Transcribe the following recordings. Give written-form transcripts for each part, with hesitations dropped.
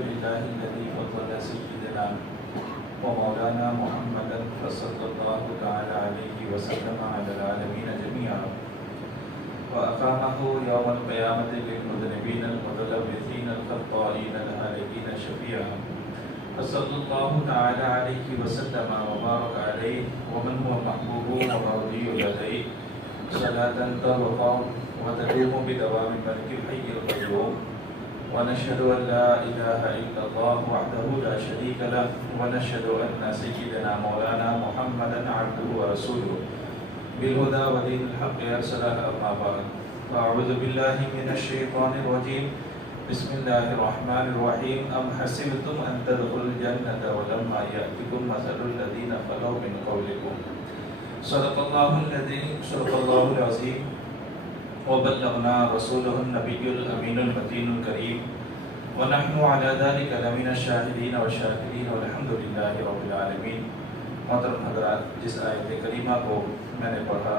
لله الذي فضل سيدنا ومولانا محمدا صلى الله تعالى عليه وسلم على العالمين جميعا وأقامه يوم القيامة للمذنبين المتلوثين الخطائين الهالكين شفيعا فصلى الله تعالى عليه وسلم وبارك عليه ومن هو محبوب ومرضي لديه صلاة ترفع وتدوم بدوام ملك الحي القيوم ونشهد أن لا إله إلا الله وحده لا شريك له ونشهد أن سيدنا مولانا محمدا عبده ورسوله بالهدى ودين الحق أرسله أما بعد فأعوذ بالله من الشيطان الرجيم بسم الله الرحمن الرحيم أم حسبتم أن تدخلوا الجنة ولما يأتكم مثل الذين خلوا من قبلكم صدق الله العظيم وبلغنا رسوله النبي الأمين المتين الكريم ونحن على ذلك لمن الشاهدين والشاكرين والحمد لله رب العالمین۔ محترم حضرات، جس آیت کریمہ کو میں نے پڑھا،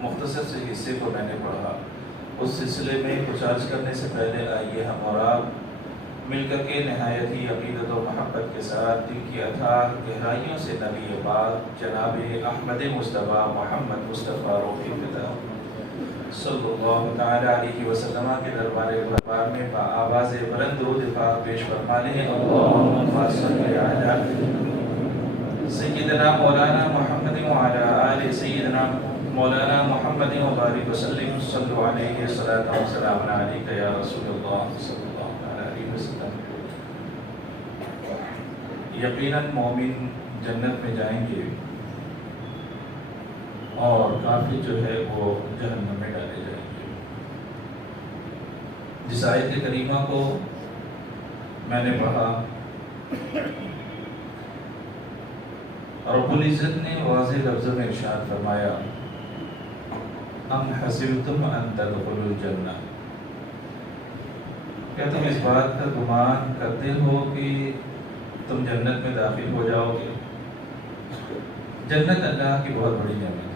مختصر سے حصے کو میں نے پڑھا، اس سلسلے میں کچھ عرض کرنے سے پہلے آئیے ہم اور آپ مل کر کے نہایت ہی عقیدت و محبت کے ساتھ دل کی اتھاہ گہرائیوں سے نبی پاک جناب احمد مصطفیٰ محمد مصطفیٰ روح فدا صلی اللہ تعالی علیہ وسلم کے دربار میں آواز بلند درود پاک پیش فرما لیں۔ اللہم صلی علی سیدنا مولانا محمد وعلی آل سیدنا مولانا محمد وبارک وسلم صلو علیہ الصلاۃ والسلام علیک یا رسول اللہ صلی اللہ علیہ وسلم۔ یقیناً مومن جنت میں جائیں گے اور کافر جو ہے وہ جہنم میں ڈالے جائیں گے۔ جس آیت کریمہ کو میں نے پڑھا، رب العزت نے واضح لفظوں میں ارشاد فرمایا، ام حسبتم ان تدخلوا الجنہ، کیا تم اس بات کا گمان کرتے ہو کہ تم جنت میں داخل ہو جاؤ گے؟ جنت اللہ کی بہت بڑی نعمت ہے۔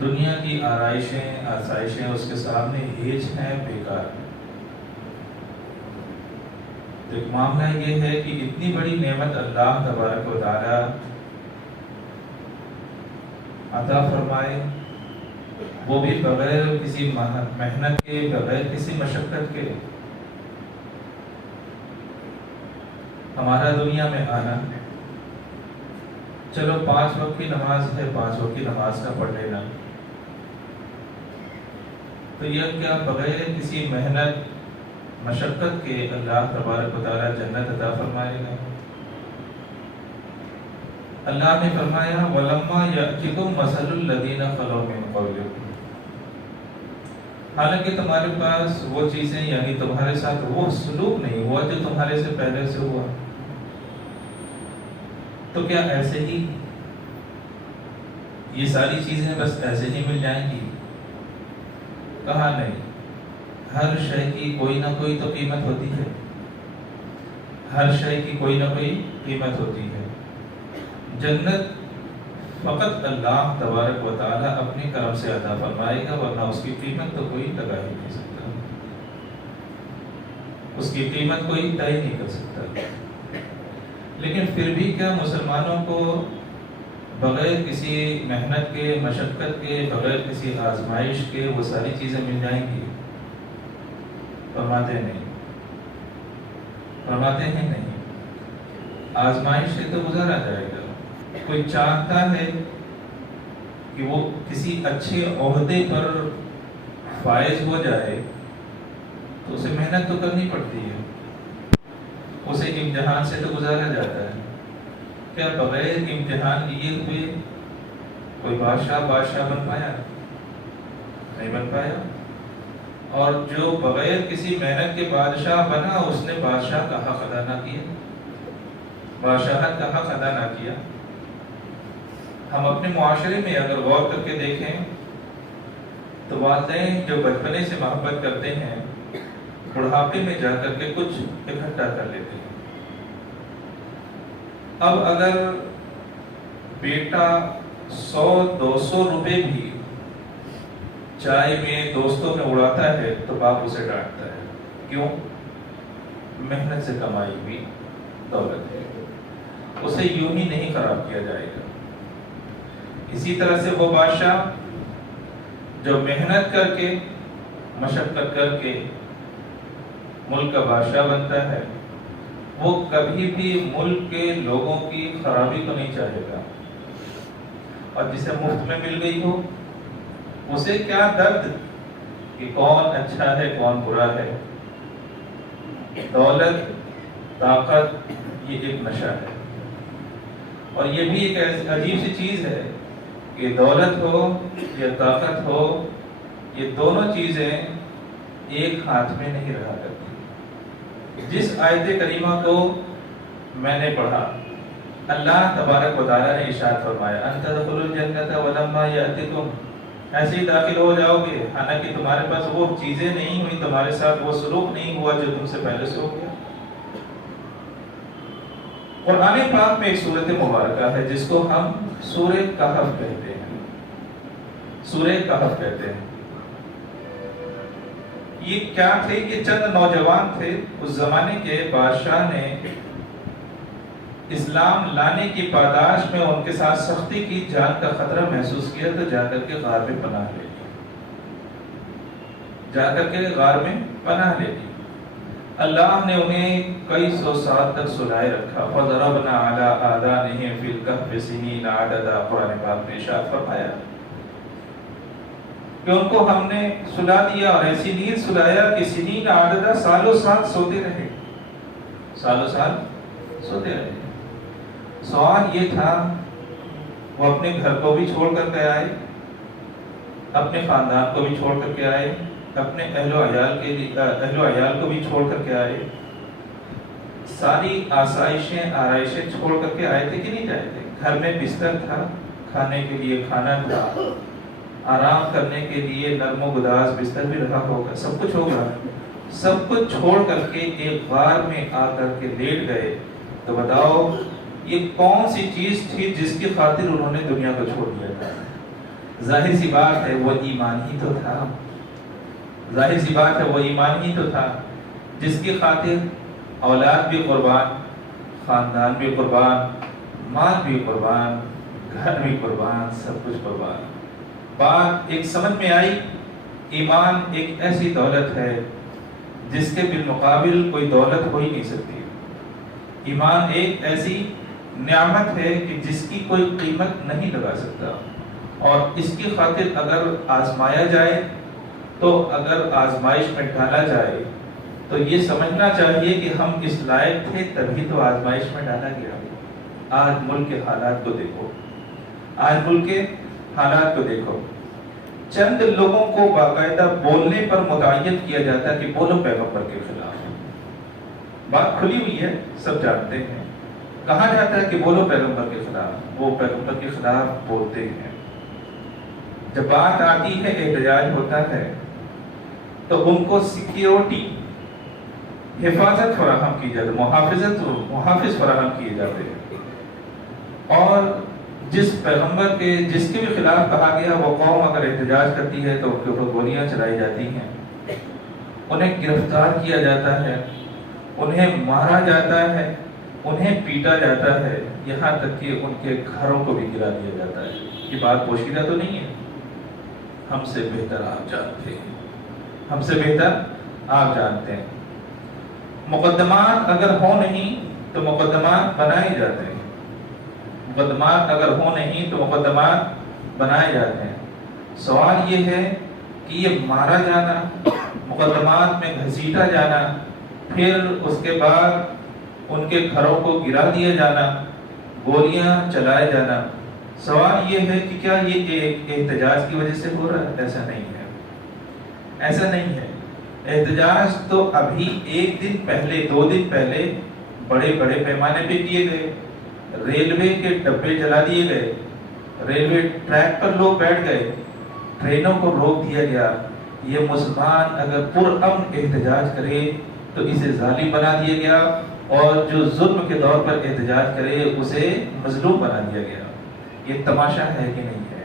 دنیا کی آرائشیں آسائشیں اس کے سامنے ہیچ ہیں، بیکار۔ تو ایک معاملہ یہ ہے کہ اتنی بڑی نعمت اللہ تبارک و تعالی عطا فرمائے، وہ بھی بغیر کسی محنت کے، بغیر کسی مشقت کے۔ ہمارا دنیا میں آنا، چلو 5 وقت کی نماز ہے، 5 وقت کی نماز کا پڑھ لینا، تو یہ کیا بغیر کسی محنت مشقت کے اللہ تبارک و تعالی جنت عطا فرمائے گا؟ اللہ نے فرمایا وَلَمَّا يَأْتِكُمْ مَثَلُ الَّذِينَ خَلَوْا مِن قَبْلِكُمْ، حالانکہ تمہارے پاس وہ چیزیں، یعنی تمہارے ساتھ وہ سلوک نہیں ہوا جو تمہارے سے پہلے سے ہوا، تو کیا ایسے ہی یہ ساری چیزیں بس ایسے ہی مل جائیں گی؟ کہا نہیں، ہر شے کی کوئی نہ کوئی تو قیمت ہوتی ہے، ہر شے کی کوئی نہ کوئی قیمت ہوتی ہے۔ جنت فقط اللہ تبارک و تعالی اپنے کرم سے عطا فرمائے گا، ورنہ اس کی قیمت تو کوئی لگا ہی نہیں سکتا، اس کی قیمت کوئی طے نہیں کر سکتا۔ لیکن پھر بھی کیا مسلمانوں کو بغیر کسی محنت کے، مشقت کے، بغیر کسی آزمائش کے وہ ساری چیزیں مل جائیں گی؟ فرماتے نہیں، فرماتے ہیں نہیں، آزمائش سے تو گزارا جائے گا۔ کوئی چاہتا ہے کہ وہ کسی اچھے عہدے پر فائز ہو جائے تو اسے محنت تو کرنی پڑتی ہے، اسے امتحان سے تو گزارا جاتا ہے۔ کیا بغیر امتحان لیے ہوئے کوئی بادشاہ بن پایا؟ نہیں بن پایا۔ اور جو بغیر کسی محنت کے بادشاہ بنا، اس نے بادشاہ کا حق ادا نہ کیا، بادشاہت کا حق ادا نہ کیا۔ ہم اپنے معاشرے میں اگر غور کر کے دیکھیں تو والدین جو بچپنے سے محبت کرتے ہیں، بڑھاپے میں جا کر کے کچھ اکٹھا کر لیتے ہیں۔ اب اگر بیٹا 100-200 روپے بھی چائے میں دوستوں میں اڑاتا ہے تو باپ اسے ڈانٹتا ہے۔ کیوں؟ محنت سے کمائی ہوئی دولت ہے، اسے یوں ہی نہیں خراب کیا جائے گا۔ اسی طرح سے وہ بادشاہ جو محنت کر کے، مشقت کر کے ملک کا بادشاہ بنتا ہے، وہ کبھی بھی ملک کے لوگوں کی خرابی کو نہیں چاہے گا، اور جسے مفت میں مل گئی ہو اسے کیا درد کہ کون اچھا ہے کون برا ہے۔ دولت، طاقت، یہ ایک نشہ ہے، اور یہ بھی ایک عجیب سی چیز ہے کہ دولت ہو یا طاقت ہو، یہ دونوں چیزیں ایک ہاتھ میں نہیں رہا کرتی۔ جس آیت کریمہ کو میں نے پڑھا، اللہ تبارک و تعالیٰ نے ارشاد فرمایا ان تدخلوا الجنۃ ولما یأتکم، ایسے ہی داخل ہو جاؤ گے حالانکہ تمہارے پاس وہ چیزیں نہیں ہوئی، تمہارے ساتھ وہ سلوک نہیں ہوا جو تم سے پہلے سے ہو گیا۔ قرآن پاک میں ایک سورت مبارکہ ہے جس کو ہم سورہ کہف کہتے ہیں، سورہ کہف کہتے ہیں۔ یہ کیا تھے؟ یہ چند نوجوان تھے، اس زمانے کے بادشاہ نے اسلام لانے کی پاداش میں ان کے ساتھ سختی کی، جان کا خطرہ محسوس کیا تو جا کر کے غار میں پناہ لے لی، جا کر کے غار میں پناہ لے لی۔ اللہ نے انہیں کئی سو سال تک سلائے رکھا، فَضَرَبْنَا عَلَىٰ آذَانِهِمْ فِي الْكَهْفِ سِنِينَ عَدَدًا، قرآن پاک میں ارشاد فرمایا کہ ان کو ہم نے سلا دیا اور ایسی نیند سلایا کہ سنین عددہ، سالوں سال سوتے رہے، سالوں سال سوتے رہے۔ سوال یہ تھا، وہ اپنے گھر کو بھی چھوڑ کر کے آئے، اپنے خاندان کو بھی چھوڑ کر کے آئے، اپنے اہل و عیال کو بھی چھوڑ کر کے آئے، ساری آسائشیں آرائشیں چھوڑ کر کے آئے تھے کہ نہیں جائے تھے؟ گھر میں بستر تھا، کھانے کے لیے کھانا تھا، آرام کرنے کے لیے نرم و گداز بستر بھی رہا ہوگا، سب کچھ ہوگا، سب کچھ چھوڑ کر کے ایک غار میں آ کر کے لیٹ گئے۔ تو بتاؤ یہ کون سی چیز تھی جس کی خاطر انہوں نے دنیا کو چھوڑ دیا تھا؟ ظاہر سی بات ہے وہ ایمان ہی تو تھا، ظاہر سی بات ہے وہ ایمان ہی تو تھا جس کی خاطر اولاد بھی قربان، خاندان بھی قربان، مال بھی قربان، گھر بھی قربان، سب کچھ قربان۔ بات ایک سمجھ میں آئی، ایمان ایک ایسی دولت ہے جس کے بالمقابل کوئی دولت ہو ہی نہیں سکتی۔ ایمان ایک ایسی نعمت ہے کہ جس کی کوئی قیمت نہیں لگا سکتا، اور اس کی خاطر اگر آزمایا جائے تو اگر آزمائش میں ڈالا جائے تو یہ سمجھنا چاہیے کہ ہم اس لائق تھے تبھی تو آزمائش میں ڈالا گیا۔ آج ملک کے حالات کو دیکھو، آج ملک کے حالات کو دیکھو، چند لوگوں کو باقاعدہ بولنے پر متعین کیا جاتا ہے کہ بولو پیغمبر کے خلاف۔ بات کھلی ہوئی ہے، سب جانتے ہیں، کہا جاتا ہے کہ بولو پیغمبر کے خلاف، وہ پیغمبر کے خلاف بولتے ہیں۔ جب بات آتی ہے احتجاج ہوتا ہے تو ان کو سیکیورٹی، حفاظت فراہم کی جاتی ہے، محافظ فراہم کیے جاتے ہیں، اور جس پیغمبر کے جس کے بھی خلاف کہا گیا وہ قوم اگر احتجاج کرتی ہے تو ان کے اوپر گولیاں چلائی جاتی ہیں، انہیں گرفتار کیا جاتا ہے، انہیں مارا جاتا ہے، انہیں پیٹا جاتا ہے، یہاں تک کہ ان کے گھروں کو بھی گرا دیا جاتا ہے۔ یہ بات پوشیدہ تو نہیں ہے، ہم سے بہتر آپ جانتے ہیں، ہم سے بہتر آپ جانتے ہیں۔ مقدمات اگر ہو نہیں تو مقدمات بنائے جاتے ہیں، مقدمات اگر ہو نہیں تو مقدمات بنائے جاتے ہیں۔ سوال یہ ہے کہ یہ مارا جانا، مقدمات میں گھسیٹا جانا، پھر اس کے بعد ان کے گھروں کو گرا دیا جانا، گولیاں چلائے جانا، سوال یہ ہے کہ کیا یہ ایک احتجاج کی وجہ سے ہو رہا ہے؟ ایسا نہیں ہے، ایسا نہیں ہے۔ احتجاج تو ابھی ایک دن پہلے، 2 دن پہلے بڑے بڑے پیمانے پہ کیے گئے، ریلوے کے ڈبے جلا دیے گئے، ریلوے ٹریک پر لوگ بیٹھ گئے، ٹرینوں کو روک دیا گیا۔ یہ مسلمان اگر پرامن احتجاج کرے تو اسے ظالم بنا دیا گیا، اور جو ظلم کے دور پر احتجاج کرے اسے مظلوم بنا دیا گیا۔ یہ تماشا ہے کہ نہیں ہے؟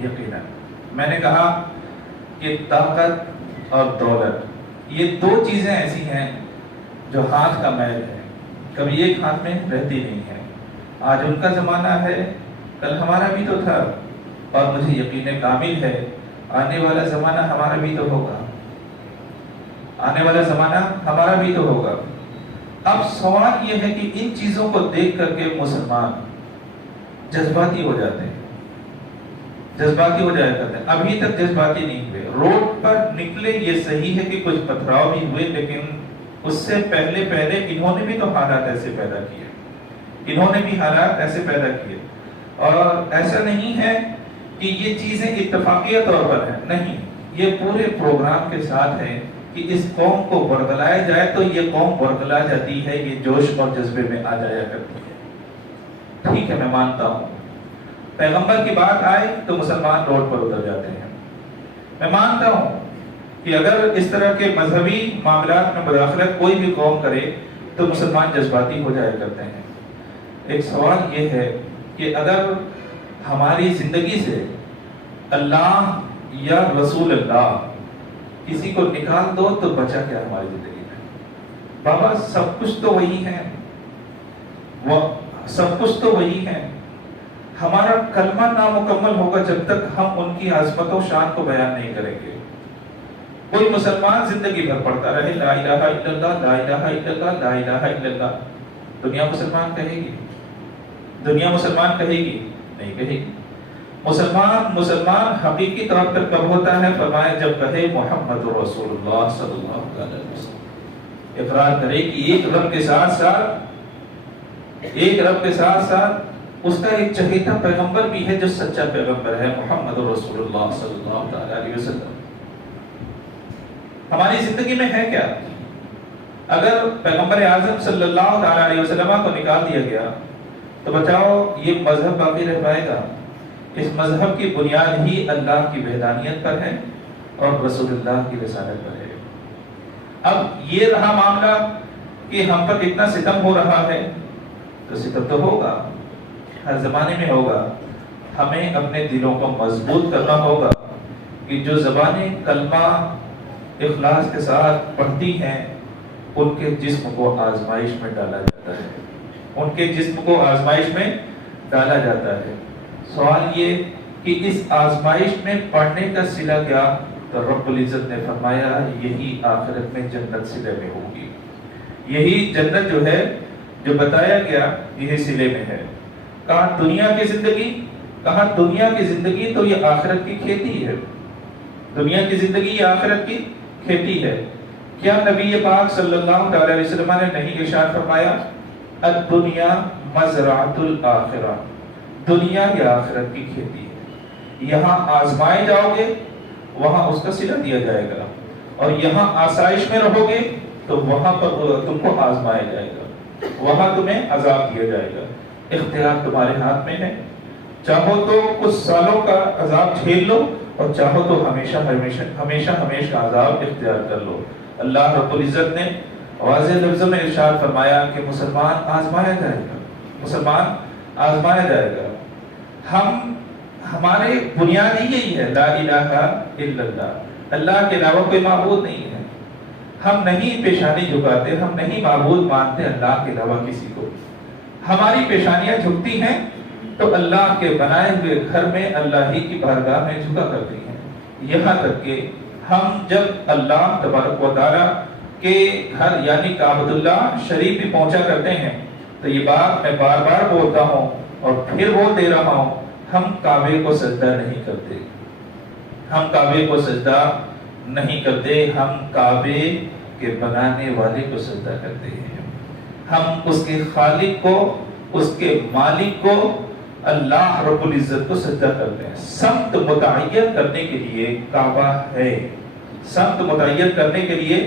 یقیناً میں نے کہا کہ طاقت اور دولت یہ 2 چیزیں ایسی ہیں جو ہاتھ کا میل ہے کبھی ایک ہاتھ میں رہتی نہیں ہے. آج ان کا زمانہ ہے، کل ہمارا بھی تو تھا، اور مجھے یقین کامل ہے آنے والا زمانہ ہمارا بھی تو ہوگا، آنے والا زمانہ ہمارا بھی تو ہوگا. اب سوال یہ ہے کہ ان چیزوں کو دیکھ کر کے مسلمان جذباتی ہو جاتے ہیں، جذباتی ہو جایا کرتے ہیں. ابھی تک جذباتی نہیں ہوئے، روڈ پر نکلے یہ صحیح ہے کہ کچھ پتھراؤ بھی ہوئے، لیکن اس سے پہلے انہوں نے بھی تو حالات ایسے پیدا کیے، انہوں نے بھی حالات ایسے پیدا کیے. اور ایسا نہیں ہے کہ یہ چیزیں اتفاقیہ طور پر ہیں، نہیں، یہ پورے پروگرام کے ساتھ ہے کہ اس قوم کو ورگلایا جائے تو یہ قوم ورگلا جاتی ہے، یہ جوش اور جذبے میں آ جایا کرتی ہے. ٹھیک ہے، میں مانتا ہوں پیغمبر کی بات آئے تو مسلمان روڈ پر اتر جاتے ہیں. میں مانتا ہوں کہ اگر اس طرح کے مذہبی معاملات میں مداخلت کوئی بھی قوم کرے تو مسلمان جذباتی ہو جایا کرتے ہیں. ایک سوال یہ ہے کہ اگر ہماری زندگی سے اللہ یا رسول اللہ کسی کو نکال دو تو بچا کیا ہماری زندگی میں؟ بابا سب کچھ تو وہی ہے، وہ سب کچھ تو وہی ہے. ہمارا کلمہ نامکمل ہوگا جب تک ہم ان کی عظمت و شان کو بیان نہیں کریں گے. کوئی مسلمان زندگی بھر پڑھتا رہے لا الہ الا اللہ، لا الہ الا اللہ، لا الہ الا اللہ، دنیا مسلمان کہے گی؟ دنیا مسلمان کہے گی؟ نہیں کہے گی. مسلمان حقیقی طور پر کب ہوتا ہے؟ فرمایا جب کہے محمد رسول اللہ صلی اللہ علیہ وسلم، اقرار کرے کہ ایک رب کے ساتھ ساتھ اس کا ایک چہیتا پیغمبر بھی ہے جو سچا پیغمبر ہے، محمد رسول اللہ صلی اللہ علیہ وسلم. ہماری زندگی میں ہے کیا؟ اگر پیغمبر اعظم صلی اللہ علیہ وسلم کو نکال دیا گیا تو بچاؤ یہ مذہب باقی رہ پائے گا؟ اس مذہب کی بنیاد ہی اللہ کی وحدانیت پر ہے اور رسول اللہ کی رسالت پر ہے. اب یہ رہا معاملہ کہ ہم پر اتنا ستم ہو رہا ہے، تو ستم تو ہوگا، ہر زمانے میں ہوگا. ہمیں اپنے دلوں کو مضبوط کرنا ہوگا کہ جو زبانیں کلمہ اخلاص کے ساتھ پڑھتی ہیں ان کے جسم کو آزمائش میں ڈالا جاتا ہے، ان کے جسم کو آزمائش میں ڈالا جاتا ہے. سوال یہ کہ اس آزمائش میں پڑھنے کا صلہ کیا؟ تو رب العزت نے فرمایا یہی آخرت میں جنت صلے میں ہوگی. یہی جنت جو ہے جو بتایا گیا یہی صلے میں ہے. کہا دنیا کی زندگی، کہا دنیا کی زندگی تو یہ آخرت کی کھیتی ہے. دنیا کی زندگی یہ آخرت کی کھیتی ہے. کیا نبی پاک صلی اللہ علیہ وسلم نے نہیں ارشاد فرمایا الدنیا مزرعۃ الآخرہ، دنیا یہ آخرت کی کھیتی ہے. یہاں آزمائے جاؤ گے وہاں اس کا صلہ دیا جائے گا، اور یہاں آسائش میں رہو گے تو وہاں پر تم کو آزمایا جائے گا، وہاں تمہیں عذاب دیا جائے گا. اختیار تمہارے ہاتھ میں ہے، چاہو تو کچھ سالوں کا عذاب جھیل لو اور چاہو تو ہمیشہ عذاب اختیار کر لو. اللہ رب العزت نے واضح لفظوں میں ارشاد فرمایا کہ مسلمان آزمایا جائے گا، مسلمان آزمایا جائے گا. ہمارے بنیاد ہی یہی ہے لا الہ الا اللہ، اللہ کے علاوہ کوئی معبود نہیں ہے. ہم نہیں پیشانی جھکاتے، ہم نہیں معبود مانتے اللہ کے علاوہ کسی کو. ہماری پیشانیاں جھکتی ہیں تو اللہ کے بنائے ہوئے گھر میں اللہ ہی کی بارگاہ میں جھکا کرتی ہیں. یہاں تک کہ ہم جب اللہ تبارک و تعالیٰ کے گھر یعنی کعبۃ اللہ شریف بھی پہنچا کرتے ہیں تو یہ بات میں بار بار بولتا ہوں اور پھر بول دے رہا ہوں، ہم کعبے کو سجدہ نہیں کرتے، ہم کعبے کو سجدہ نہیں کرتے، ہم کعبے کے بنانے والے کو سجدہ کرتے ہیں. ہم اس کے خالق کو، اس کے مالک کو، اللہ رب العزت کو سجدہ کرتے ہیں. سمت متعین کرنے کے لیے کعبہ ہے، سمت متعین کرنے کے لیے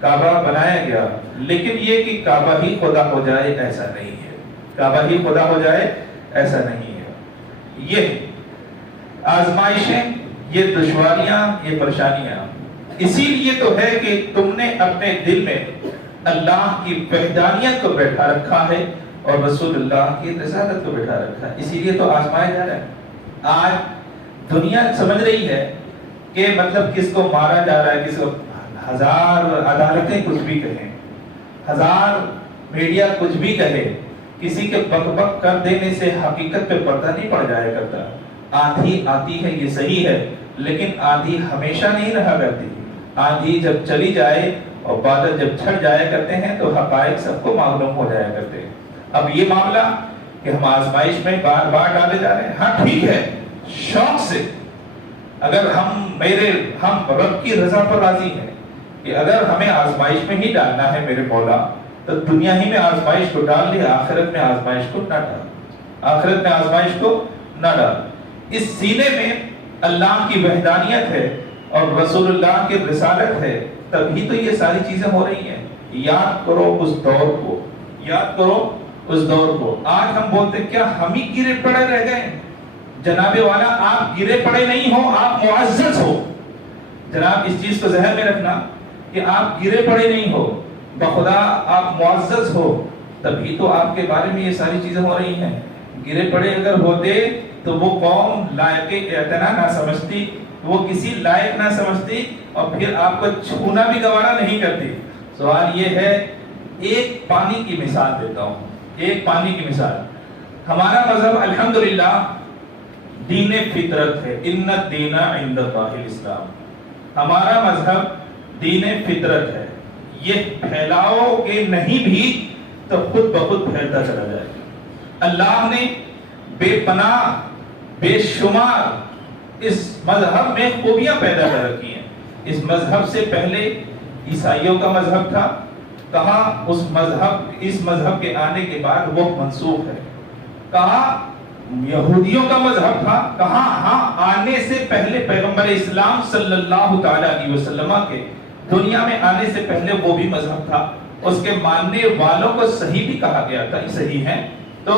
کعبہ بنایا گیا، لیکن یہ کہ کعبہ ہی خدا ہو جائے ایسا نہیں ہے، کعبہ ہی خدا ہو جائے ایسا نہیں ہے. یہ آزمائشیں، یہ دشواریاں، یہ پریشانیاں اسی لیے تو ہے کہ تم نے اپنے دل میں اللہ کی وحدانیت کو بیٹھا رکھا ہے اور رسول اللہ کی رسالت کو بیٹھا رکھا ہے، اسی لیے تو آزمایا جا رہا ہے. آج دنیا سمجھ رہی ہے کہ مطلب کس کو مارا جا رہا ہے، کس کو ہزار عدالتیں کچھ بھی کہیں، ہزار میڈیا کچھ بھی کہے، کسی کے بک بک کر دینے سے حقیقت پہ پردہ نہیں پڑ جایا کرتا. آندھی آتی ہے یہ صحیح ہے، لیکن آندھی ہمیشہ نہیں رہا کرتی. آندھی جب چلی جائے اور بادل جب چھٹ جایا کرتے ہیں تو حقائق سب کو معلوم ہو جایا کرتے ہیں. اب یہ معاملہ کہ ہم آزمائش میں بار بار ڈالے جا رہے ہیں، ہاں ٹھیک ہے، شوق سے اگر ہم رب کی رضا پر راضی ہیں کہ اگر ہمیں آزمائش میں ہی ڈالنا ہے میرے مولا تو دنیا ہی میں آزمائش کو ڈال لے، آخرت میں آزمائش کو نہ ڈال. آخرت میں آزمائش کو نہ ڈال. اس سینے میں اللہ کی وحدانیت ہے اور رسول اللہ کی رسالت ہے، تبھی تو یہ ساری چیزیں ہو رہی ہیں. یاد کرو اس دور کو، یاد کرو اس دور کو. آج ہم بولتے کیا ہم ہی گرے پڑے رہ گئے؟ جناب والا آپ گرے پڑے نہیں ہو، آپ معزز ہو. جناب اس چیز کو ذہن میں رکھنا کہ آپ گرے پڑے نہیں ہو، بخدا آپ معزز ہو، تبھی تو آپ کے بارے میں یہ ساری چیزیں ہو رہی ہیں. گرے پڑے اگر ہوتے تو وہ قوم لائق اعتنا نہ سمجھتی، وہ کسی لائق نہ سمجھتی اور پھر آپ کو چھونا بھی گوارا نہیں کرتی. سوال یہ ہے، ایک پانی کی مثال دیتا ہوں، ایک پانی کی مثال. ہمارا مذہب الحمدللہ دین فطرت ہے. ان الدین عند اللہ الاسلام. ہمارا مذہب دین فطرت ہے. یہ پھیلاؤ کہ نہیں بھی تو خود بخود پھیلتا چلا جائے گا. اللہ نے بے پناہ بے شمار اس مذہب میں خوبیاں پیدا کر رکھی ہیں. اس مذہب سے پہلے عیسائیوں کا مذہب تھا، کہا اس مذہب کے آنے کے بعد وہ منسوخ ہے. کہا یہودیوں کا مذہب تھا، کہا ہاں آنے سے پہلے پیغمبر اسلام صلی اللہ تعالی علیہ وسلم کے دنیا میں آنے سے پہلے وہ بھی مذہب تھا. اس کے ماننے والوں کو صحیح بھی کہا گیا تھا، صحیح ہے تو،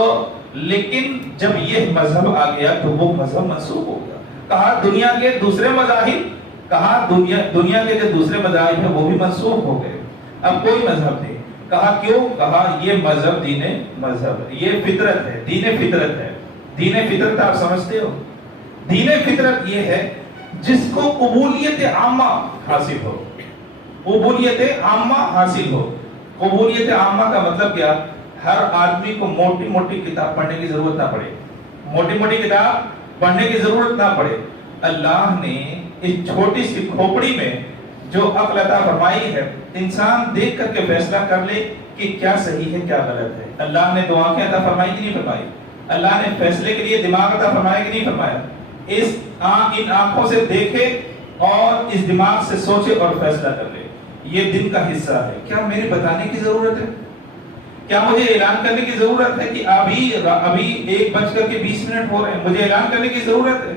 لیکن جب یہ مذہب آ گیا تو وہ مذہب منسوخ ہو گیا. کہا دنیا کے دوسرے مذاہب، کہا دنیا کے جو دوسرے مذاہب ہیں وہ بھی منسوخ ہو گئے، اب کوئی مذہب نہیں. کہا کیوں؟ کہا یہ مذہب دین مذہب، یہ فطرت ہے، دین فطرت ہے. دین فطرت آپ سمجھتے ہو؟ دین فطرت یہ ہے جس کو قبولیت عامہ حاصل ہو. قبولیت عامہ حاصل ہو. قبولیت عامہ کا مطلب کیا؟ ہر آدمی کو موٹی موٹی کتاب پڑھنے کی ضرورت نہ پڑے، موٹی موٹی کتاب پڑھنے کی ضرورت نہ پڑے. اللہ نے اس چھوٹی سی کھوپڑی میں جو عقل عطا فرمائی ہے، انسان دیکھ کر کے فیصلہ کر لے کہ کیا صحیح ہے کیا غلط ہے. اللہ نے دو آنکھیں عطا فرمائی کہ نہیں فرمائی؟ اللہ نے فیصلے کے لیے دماغ عطا فرمایا کہ نہیں فرمایا؟ ان آنکھوں سے دیکھے اور اس دماغ سے سوچے اور فیصلہ کر لے. یہ دن کا حصہ ہے. کیا میرے بتانے کی ضرورت ہے؟ کیا مجھے اعلان کرنے کی ضرورت ہے کہ ابھی 1:20 ہو رہے ہیں، مجھے اعلان کرنے کی ضرورت ہے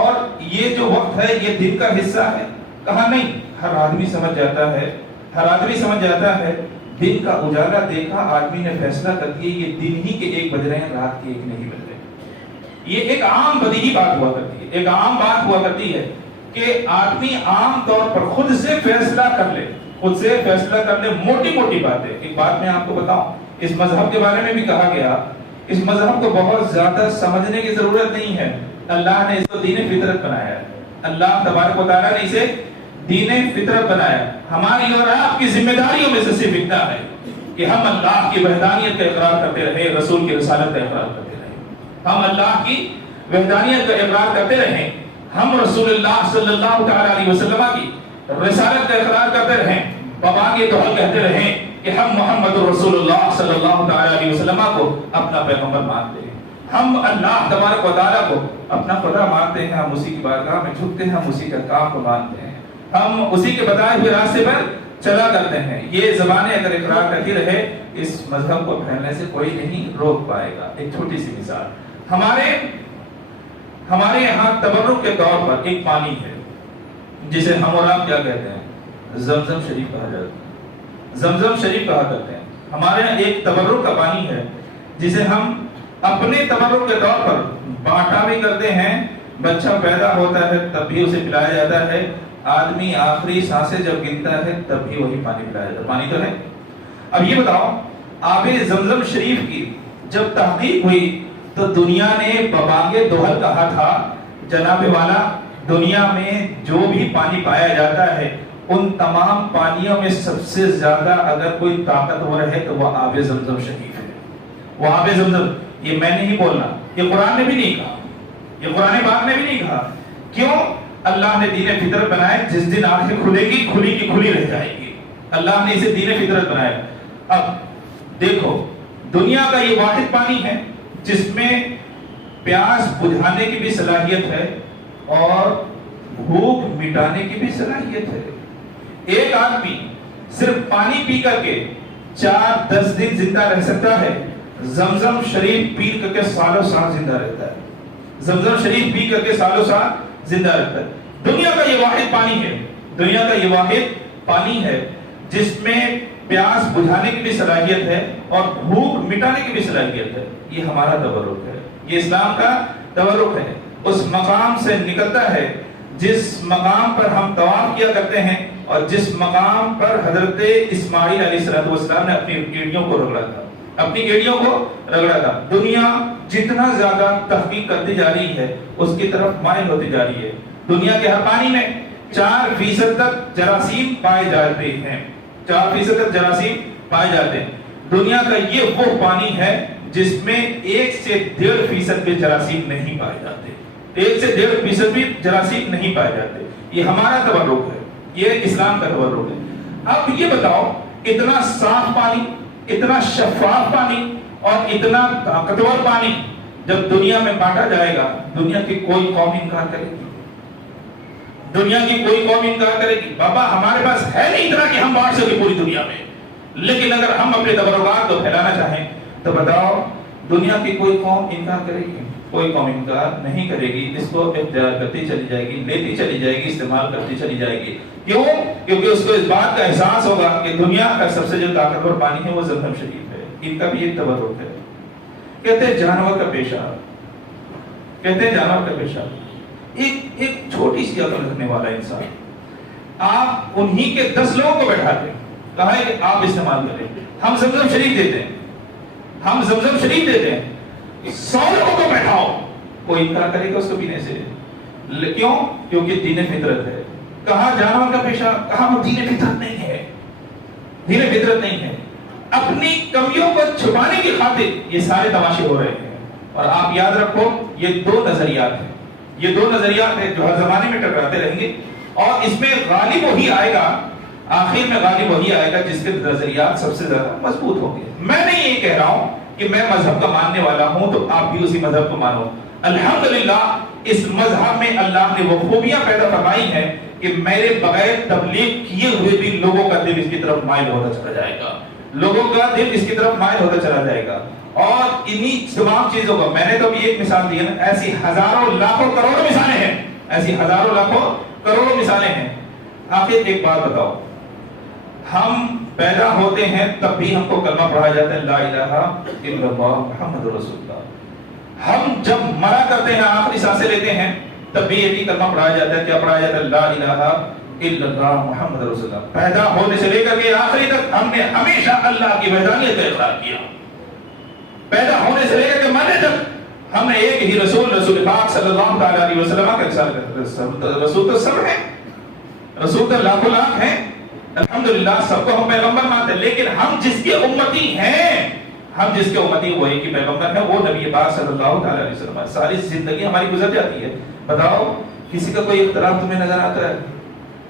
اور یہ جو وقت ہے یہ دن کا حصہ ہے؟ کہا نہیں، ہر آدمی سمجھ جاتا ہے، ہر آدمی سمجھ جاتا ہے. دن کا اجالا دیکھا، آدمی نے فیصلہ کر دیا یہ دن ہی کے 1 بج رہے ہیں، رات کے 1 نہیں بج رہے. یہ ایک عام بدیہی بات ہوا کرتی ہے، ایک عام بات ہوا کرتی ہے کہ آدمی عام طور پر خود سے فیصلہ کر لے، خود سے فیصلہ کر لے موٹی موٹی باتیں. ایک بات میں آپ کو بتاؤں، اس مذہب کے بارے میں بھی کہا گیا، اس مذہب کو بہت زیادہ سمجھنے کی ضرورت نہیں ہے. اللہ نے اس کو دین فطرت بنایا ہے. اللہ تبارک و تعالیٰ نے اسے دین فطرت بنایا. ہماری اور آپ کی ذمہ داریوں میں سے صرف اتنا ہے کہ ہم اللہ کی وحدانیت کا اقرار کرتے رہے، رسول کی رسالت کا اقرار کرتے رہے. ہم اللہ کی وحدانیت کا اقرار کرتے رہیں، ہم رسول اللہ صلی اللہ تعالی علیہ وسلم کی رسالت کا اقرار کرتے رہیں، بابا کے دوہل کہتے رہیں کہ ہم محمد رسول اللہ صلی اللہ تعالی علیہ وسلم کو اپنا پیغمبر مانتے ہیں، ہم اللہ تبارک و تعالیٰ کو اپنا خدا مانتے ہیں، ہم اسی کی بارگاہ میں جھکتے ہیں، ہم اسی کا کام کو مانتے ہیں، ہم اسی کے بتائے ہوئے راستے پر چلا کرتے ہیں. یہ زبانیں اگر اقرار کرتی رہے اس مذہب کو پھیلنے سے کوئی نہیں روک پائے گا. ایک چھوٹی سی مثال، ہمارے یہاں تبرک کے طور پر ایک پانی ہے جسے ہم اور آپ کیا کہتے ہیں؟ زمزم شریف کہا جاتا ہے، زمزم شریف کہا کرتے ہیں. ہمارے یہاں ایک تبرک کا پانی ہے جسے ہم اپنے تبرک کے طور پر بانٹا بھی کرتے ہیں. بچہ پیدا ہوتا ہے تب بھی اسے پلایا جاتا ہے، آدمی آخری سانسیں جب گنتا ہے تب بھی وہی پانی پلایا جاتا ہے. پانی تو ہے. اب یہ بتاؤ، آب زمزم شریف کی جب تحقیق ہوئی تو دنیا نے ببانگ دوہل کہا تھا، جناب والا دنیا میں جو بھی پانی پایا جاتا ہے ان تمام پانیوں میں سب سے زیادہ اگر کوئی طاقتور ہے تو وہ آب زمزم شریف ہے. وہ آب زمزم، یہ میں نہیں بولنا، یہ قرآن نے بھی نہیں کہا، یہ قرآن پاک نے بھی نہیں کہا. کیوں؟ اللہ نے دین فطرت بنائے، جس دن آنکھیں کھلے گی کھلی کی کھلی رہ جائے گی. اللہ نے اسے دین فطرت بنایا. اب دیکھو، دنیا کا یہ واحد پانی ہے جس میں پیاس بجھانے کی بھی صلاحیت ہے اور بھوک مٹانے کی بھی صلاحیت ہے. ایک آدمی صرف پانی پی کر کے 4-10 دن زندہ رہ سکتا ہے. زمزم شریف پی کر کے سالوں سال زندہ رہتا ہے. زمزم شریف پی کر کے سالوں سال زندہ رہتا ہے. دنیا کا یہ واحد پانی ہے، دنیا کا یہ واحد پانی ہے جس میں پیاس بجھانے کی بھی صلاحیت ہے اور بھوک مٹانے کی بھی صلاحیت ہے. یہ ہمارا تبرک ہے، یہ اسلام کا تبرک ہے. اس مقام سے نکلتا ہے جس مقام پر ہم طواف کیا کرتے ہیں اور جس مقام پر حضرت اسماعیل علیہ السلام نے اپنی ایڑیوں کو رگڑا تھا، اپنی ایڑیوں کو رگڑا تھا. دنیا جتنا زیادہ تحقیق کرتی جا رہی ہے اس کی طرف مائل ہوتی جا رہی ہے. دنیا کے ہر پانی میں 4% تک جراثیم پائے جاتے ہیں، 4% تک جراثیم پائے جاتے ہیں. دنیا کا یہ وہ پانی ہے جس میں 1 سے 1.5% بھی جراثیم نہیں پائے جاتے، 1 سے 1.5% بھی جراثیم نہیں پائے جاتے. یہ ہمارا تبرک ہے، یہ اسلام کا تبرک ہے. اب یہ بتاؤ، اتنا صاف پانی، اتنا شفاف پانی اور اتنا طاقتور پانی جب دنیا میں بانٹا جائے گا، دنیا کی کوئی قوم انکار کرے گی؟ دنیا کی کوئی قوم انکار کرے گی؟ بابا ہمارے پاس ہے نہیں اتنا کہ ہم بانٹ سکیں پوری دنیا میں، لیکن اگر ہم اپنے تبرکات کو پھیلانا چاہیں تو بتاؤ دنیا کی کوئی قوم انکار کرے گی؟ کوئی قوم انکار نہیں کرے گی. اس کو اختیار کرتی چلی جائے گی، لیتی چلی جائے گی، استعمال کرتی چلی جائے گی. کیوں؟ کیونکہ اس کو اس بات کا احساس ہوگا کہ دنیا کا سب سے جو طاقتور پانی ہے وہ زمزم شریف ہے. ان کا بھی ایک تبرک ہے. کہتے ہیں جانور کا پیشاب، کہتے ہیں جانور کا پیشاب. ایک چھوٹی سی عقل رکھنے والا انسان، آپ انہی کے 10 لوگوں کو بیٹھا دیں، کہا ہے کہ آپ استعمال کریں. ہم زمزم شریف دیتے ہیں، ہم زمزم شریف دیتے ہیں. 100 لوگوں کو بیٹھاؤ، کوئی انکار کرے گا اس کو پینے سے. کیوں؟ کیونکہ دین فطرت ہے. کہا جانور کا پیشاب، کہا وہ دین فطرت نہیں ہے، دین فطرت نہیں ہے. اپنی کمیوں کو چھپانے کی خاطر یہ سارے تماشے ہو رہے ہیں. اور آپ یاد رکھو، یہ 2 نظریات ہیں، یہ 2 نظریات ہیں جو ہر زمانے میں ٹکراتے رہیں گے اور اس میں غالب وہی آئے گا، آخر میں غالب وہی آئے گا جس کے نظریات سب سے زیادہ مضبوط ہوں گے. میں نہیں یہ کہہ رہا ہوں کہ میں مذہب کا ماننے والا ہوں تو آپ بھی اسی مذہب کو مانو. الحمدللہ اس مذہب میں اللہ نے وہ خوبیاں پیدا فرمائی ہیں کہ میرے بغیر تبلیغ کیے ہوئے بھی لوگوں کا دل اس کی طرف مائل ہوتا چلا جائے گا، لوگوں کا دل اس کی طرف مائل ہوتا چلا جائے گا. اور انہی تمام چیزوں کو میں نے تو ابھی ایک مثال دی ہے نا، ایسی ہزاروں لاکھوں کروڑوں مثالیں ہیں، ایسی ہزاروں لاکھوں کروڑوں مثالیں ہیں. آخر ایک بات بتاؤ، ہم پیدا ہوتے ہیں تب بھی ہم کو کلمہ پڑھایا جاتا ہے لا الہ الا اللہ محمد رسول اللہ. ہم جب مرا کرتے ہیں، آخری سانسیں لیتے ہیں، تب بھی یہی کلمہ پڑھایا جاتا ہے. کیا پڑھایا جاتا ہے؟ لا الہ الا اللہ محمد رسول اللہ. پیدا ہونے سے لے کر کے آخری تک ہم نے ہمیشہ اللہ کی وحدانیت کا اقرار کیا. پیدا ہونے سے لے کر کے مرنے تک ہم نے ایک ہی رسول پاک صلی اللہ تعالی علیہ وسلم کا اقرار کیا. رسول تو سب ہیں، رسول تو لاکھوں لاکھ ہیں، الحمدللہ سب کو ہم پیغمبر مانتے ہیں. لیکن ہم جس کے امتی ہیں، ہم جس کے امتی وہ ایک ہی پیغمبر ہے، وہ نبی پاک صلی اللہ تعالی علیہ وسلم. ساری زندگی ہماری گزر جاتی ہے. بتاؤ کسی کا کوئی اختلاف تمہیں نظر آتا ہے؟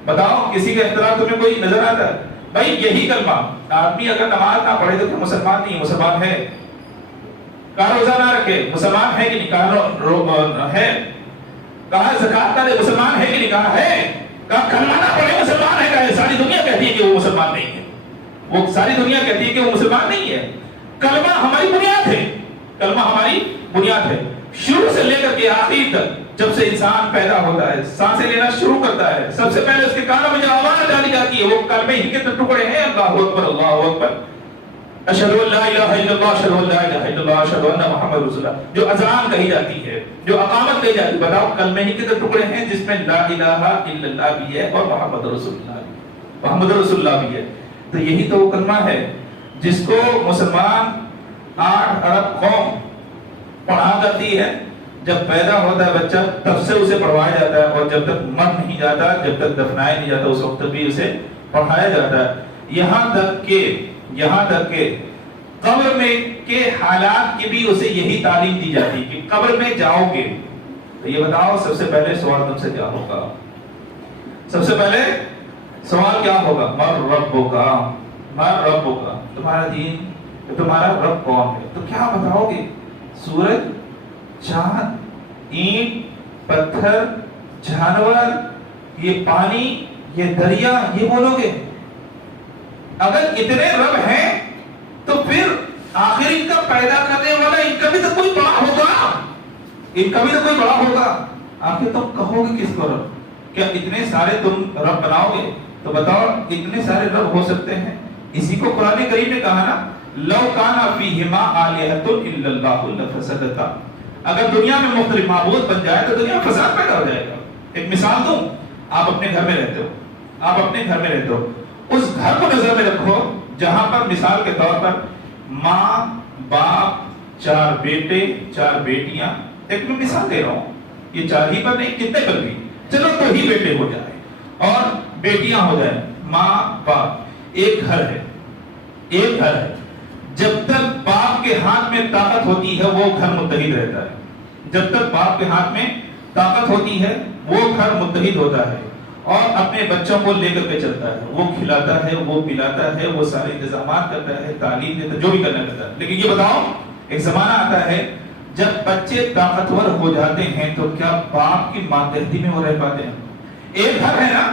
بتاؤ کسی کا اختلاف تمہیں کوئی نظر آتا ہے؟ بھائی یہی کلمہ، آدمی اگر نماز نہ پڑھے تو مسلمان نہیں، مسلمان ہے. کہا روزہ نہ رکھے، مسلمان ہے کہ نہیں؟ کہا ہے. کہا زکات نہ دے، مسلمان ہے کہ نہیں؟ کہا ہے. کہا کلمہ نہ پڑھے، مسلمان ہے. کہا ساری دنیا کہتی ہے کہ وہ مسلمان نہیں ہے، وہ ساری دنیا کہتی ہے کہ وہ مسلمان نہیں ہے. کلمہ ہماری بنیاد ہے، کلمہ ہماری بنیاد ہے. شروع سے لے کر کے آخر تک جب سے انسان پیدا ہوتا ہے، سانسیں لینا شروع کرتا ہے، سب سے پہلے اس کے کانوں میں جو آواز ڈالی جاتی ہے وہ کلمے ہی کے ٹکڑے ہیں. اللہ اکبر، اللہ اکبر، اشہد ان لا الہ الا اللہ، اشہد ان لا الہ الا اللہ، اشہد ان محمد رسول اللہ. جو اذان کہی جاتی ہے، جو اقامت کہی جاتی ہے، بتاؤ کلمے ہی کے ٹکڑے ہیں جس میں لا الہ الا اللہ بھی ہے اور محمد رسول اللہ بھی، محمد رسول اللہ بھی ہے. تو یہی تو وہ کلمہ ہے جس کو مسلمان 8 ارب قوم پڑھا کرتی ہے، جب پیدا ہوتا ہے بچہ تب سے اسے پڑھوایا جاتا ہے، اور جب تک مر نہیں جاتا، جب تک دفنایا نہیں جاتا، اس وقت بھی اسے پڑھایا جاتا ہے، یہاں تک کہ قبر میں کے حالات کی بھی اسے یہی تعلیم دی جاتی ہے کہ قبر میں جاؤ گے تو یہ بتاؤ سب سے پہلے سوال تم سے کیا ہوگا؟ سب سے پہلے سوال کیا ہوگا؟ من ربک، من ربک، تمہارا دین، تمہارا رب کون ہے؟ تو کیا بتاؤ گے؟ سورج، چاند، اینٹ، پتھر، جانور، یہ پانی، یہ دریا، یہ بولو گے؟ اگر اتنے رب ہیں تو پھر آخر ان کا پیدا کرنے والا ان کا بھی تو کوئی بڑا ہوگا، ان کا بھی تو کوئی بڑا ہوگا، آخر تم کہو گے کس کو رب؟ کیا اتنے سارے تم رب بناؤ گے؟ تو بتاؤ اتنے سارے رب ہو سکتے ہیں؟ اسی کو قرآن کریم نے کہا نا، لو کان فیہما آلہۃ الا اللہ لفسدتا، اگر دنیا میں مختلف معبود بن جائے تو دنیا میں فساد پیدا ہو جائے گا۔ ایک مثال دوں، آپ اپنے گھر میں رہتے ہو، آپ اپنے گھر میں رہتے ہو، اس گھر کو نظر میں رکھو جہاں پر مثال کے طور پر ماں، باپ، 4 بیٹے، 4 بیٹیاں، ایک میں مثال دے رہا ہوں، یہ 4 ہی پر نہیں، کتنے پر بھی، چلو 2 ہی بیٹے ہو جائیں اور بیٹیاں ہو جائیں، ماں باپ، ایک گھر ہے، ایک گھر ہے۔ جب تک باپ کے ہاتھ میں طاقت ہوتی ہے وہ گھر متحد رہتا ہے، جب تک باپ کے ہاتھ میں طاقت ہوتی ہے وہ گھر متحد ہوتا ہے اور اپنے بچوں کو لے کر کے چلتا ہے، وہ کھلاتا ہے، وہ پلاتا ہے، وہ سارے انتظامات کرتا ہے، تعلیم دیتا ہے، جو بھی کرنا کرتا ہے۔ لیکن یہ بتاؤ ایک زمانہ آتا ہے جب بچے طاقتور ہو جاتے ہیں تو کیا باپ کی ماتحتی میں وہ رہ پاتے ہیں؟ ایک گھر ہے نا،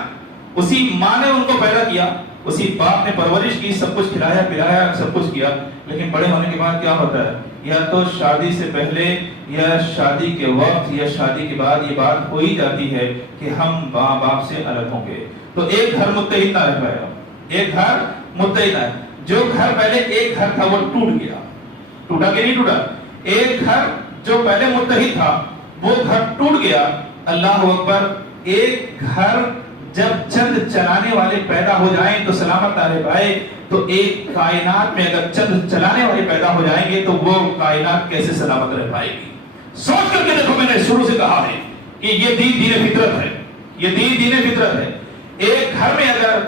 اسی ماں نے ان کو پیدا کیا، اسی باپ نے پرورش کی، سب کچھ کھلایا پلایا، سب کچھ کیا، لیکن بڑے ہونے کے بعد کیا ہوتا ہے؟ یا تو شادی سے پہلے یا شادی کے وقت یا شادی کے بعد یہ بات ہو ہی جاتی ہے کہ ہم ماں باپ سے الگ ہوں گے، تو ایک گھر متحد نہ رہ پائے گا، ایک گھر متحد ہے۔ جو گھر پہلے ایک گھر تھا وہ ٹوٹ گیا، ٹوٹا کہ نہیں ٹوٹا؟ ایک گھر جو پہلے متحد تھا وہ گھر ٹوٹ گیا۔ اللہ اکبر، ایک گھر جب چند چلانے والے پیدا ہو جائیں تو سلامت رہ پائے، تو ایک کائنات میں اگر چند چلانے والے پیدا ہو جائیں گے تو وہ کائنات کیسے سلامت رہ پائے گی؟ سوچ کر کے دیکھو، میں نے شروع سے کہا ہے کہ یہ دین فطرت ہے، یہ دین فطرت ہے۔ ایک گھر میں اگر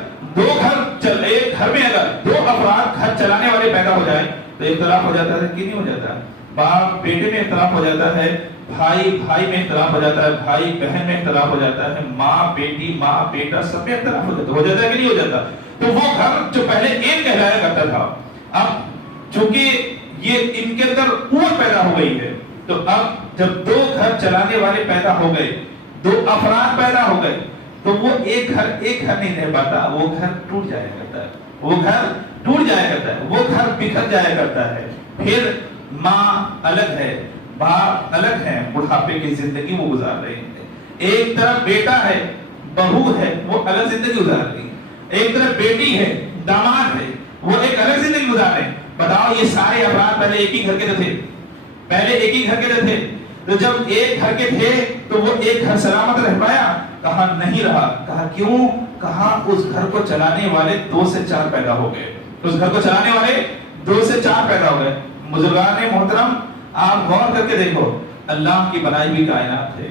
ایک گھر میں اگر 2 افراد گھر چلانے والے پیدا ہو جائیں تو اختلاف ہو جاتا ہے کہ نہیں ہو جاتا؟ باپ بیٹے میں اختلاف ہو جاتا ہے، بھائی بھائی میں اختلاف ہو جاتا ہے، بھائی بہن میں اختلاف ہو جاتا ہے، ماں بیٹی، ماں بیٹا، سب میں اختلاف ہو جاتا ہے کہ نہیں ہو جاتا؟ تو وہ گھر جو پہلے ایک کہلایا کرتا تھا، اب چونکہ یہ ان کے اندر قوت پیدا ہو گئی ہے، تو اب جب 2 گھر چلانے والے پیدا ہو گئے، 2 افراد پیدا ہو گئے، تو وہ ایک گھر نہیں رہ پاتا، وہ گھر ٹوٹ جایا کرتا ہے، وہ گھر ٹوٹ جایا کرتا ہے، وہ گھر بکھر جایا کرتا ہے۔ پھر ماں الگ ہے، باپ الگ ہے، بڑھاپے کی زندگی وہ گزار رہے ہیں۔ ایک طرف بیٹا ہے، بہو ہے، وہ الگ زندگی گزار رہی ہے، ایک طرف بیٹی ہے، داماد ہے، وہ ایک الگ زندگی گزار رہے ہیں۔ بتاؤ یہ سارے افراد پہلے ایک ہی گھر کے تھے، پہلے ایک ہی گھر کے تھے، تو جب ایک گھر کے تھے تو وہ ایک گھر سلامت رہ پایا؟ کہا نہیں رہا۔ کہا کیوں؟ کہا اس گھر کو چلانے والے 2 سے 4 پیدا ہو گئے، اس گھر کو چلانے والے 2 سے 4 پیدا ہو گئے۔ بزرگان محترم، آپ غور کر کے دیکھو، اللہ کی بنائی ہوئی کائنات ہے،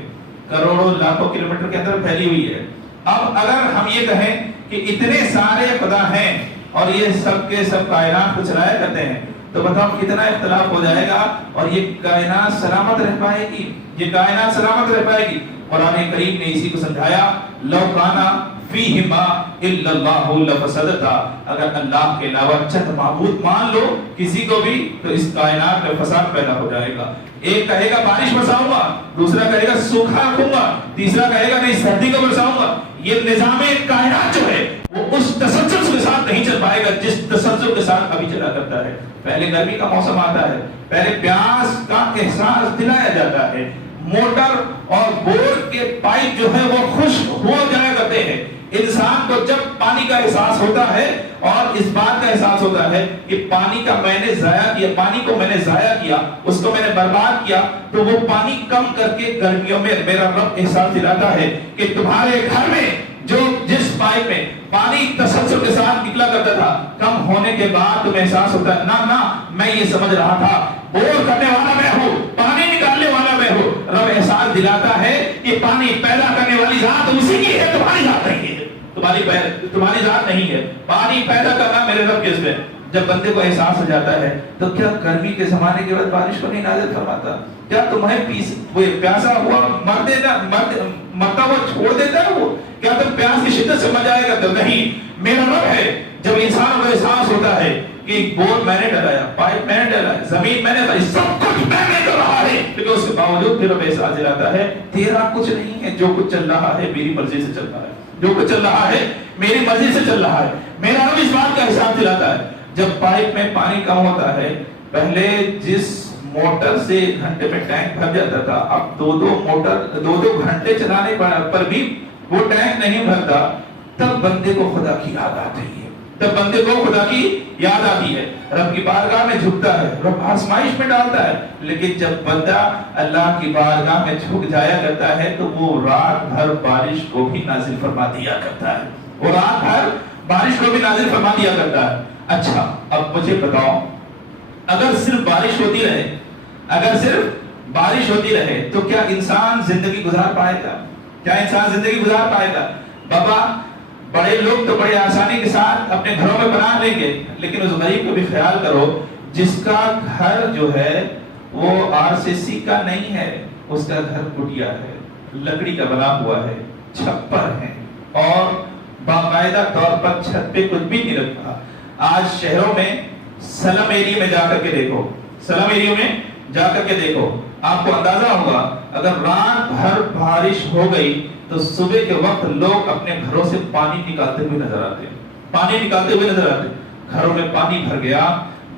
کروڑوں لاکھوں کلومیٹر کے اندر پھیلی ہوئی ہے۔ اب اگر ہم یہ کہیں کہ اتنے سارے خدا ہیں اور یہ سب کے سب کائنات کو چلایا کرتے ہیں، تو بتاؤ کتنا اختلاف ہو جائے گا اور یہ کائنات سلامت رہ پائے گی؟ یہ کائنات سلامت رہ پائے گی؟ قرآن کریم نے اسی کو سمجھایا، لو کانا فیہما الا اللہ لفسدتا، اگر اللہ کے علاوہ چند معبود مان لو کسی کو بھی تو اس کائنات میں فساد پیدا ہو جائے گا۔ ایک کہے گا بارش برساؤں گا، دوسرا کہے گا سوکھا رکھوں گا، تیسرا کہے گا نہیں سردی کو برساؤں گا۔ یہ نظام کائنات جو ہے وہ اس تسلسل کے ساتھ نہیں چل پائے گا جس تسلسل کے ساتھ ابھی چلا کرتا ہے۔ پہلے گرمی کا موسم آتا ہے، پہلے پیاس کا احساس دلایا جاتا ہے، موٹر اور بور کے پائپ جو ہے وہ خشک ہو جایا کرتے ہیں۔ انسان کو جب پانی کا احساس ہوتا ہے اور اس بات کا احساس ہوتا ہے کہ پانی کا میں نے ضائع کیا، پانی کو میں نے ضائع کیا، اس کو میں نے برباد کیا، تو وہ پانی کم کر کے گرمیوں میں میرا رب احساس دلاتا ہے کہ تمہارے گھر میں جو جس پائپ میں پانی تسلسل کے ساتھ نکلا کرتا تھا، کم ہونے کے بعد تمہیں احساس ہوتا ہے، نہ میں یہ سمجھ رہا تھا بور کرنے والا میں ہوں، پانی نکالنے والا میں ہوں، رب احساس دلاتا ہے کہ پانی پیدا کرنے والی ذات اسی کی ہے، تمہاری ذات نہیں ہے، تمہاری ذات نہیں ہے، پانی پیدا کرنا میرے رب کے اس میں۔ جب بندے کو احساس ہو جاتا ہے تو کیا گرمی کے زمانے کے بعد بارش کو نہیں نازل فرماتا؟ کیا تمہیں پیاسا ہوا مرتا ہوا چھوڑ دیتا ہے وہ؟ کیا تم پیاس کی شدت سے مر جائے گا؟ تو نہیں، میرا رب ہے۔ جب انسان کو احساس ہوتا ہے کہ بور میں نے ڈلایا، پائپ میں نے ڈلایا، زمین میں نے ڈلائی، سب کچھ میں نے کر رہا ہے، لیکن اس کے باوجود پھر رب احساس دلاتا ہے تیرا کچھ نہیں ہے، جو کچھ چل رہا ہے میری مرضی سے چل رہا ہے، جو کچھ چل رہا ہے میری مرضی سے چل رہا ہے۔ میرا رب اس بات کا احساس دلاتا ہے۔ جب پائپ میں پانی کم ہوتا ہے، پہلے جس موٹر سے گھنٹے میں ٹینک بھر جاتا تھا، اب دو گھنٹے چلانے پر بھی وہ ٹینک نہیں بھرتا، تب بندے کو خدا کی یاد آتی ہے، تب بندے کو خدا کی یاد آتی ہے، رب کی بارگاہ میں جھکتا ہے، رب آزمائش میں ڈالتا ہے۔ لیکن جب بندہ اللہ کی بارگاہ میں جھک جایا کرتا ہے تو وہ رات بھر بارش کو بھی نازل فرما دیا کرتا ہے، وہ رات بھر بارش کو بھی نازل فرما دیا کرتا ہے۔ اچھا، اب مجھے بتاؤ، اگر صرف بارش ہوتی رہے، اگر صرف بارش ہوتی رہے تو کیا انسان زندگی گزار پائے گا؟ کیا انسان زندگی گزار پائے گا؟ بابا، بڑے لوگ تو بڑے آسانی کے ساتھ اپنے گھروں میں بنا لیں گے، لیکن اس غریب کو بھی خیال کرو جس کا گھر جو ہے وہ RCC کا نہیں ہے، اس کا گھر کٹیا ہے، لکڑی کا بنا ہوا ہے، چھپر ہے، اور باقاعدہ طور پر چھت پہ کچھ بھی نہیں رکھا۔ آج شہروں میں سلم ایریا میں جا کر کے دیکھو، سلم ایریا میں جا کر کے دیکھو، آپ کو اندازہ ہوگا اگر رات بھر بارش ہو گئی تو صبح کے وقت لوگ اپنے گھروں سے پانی نکالتے ہوئے نظر آتے ہیں، پانی نکالتے ہوئے نظر آتے ہیں۔ گھروں میں پانی بھر گیا،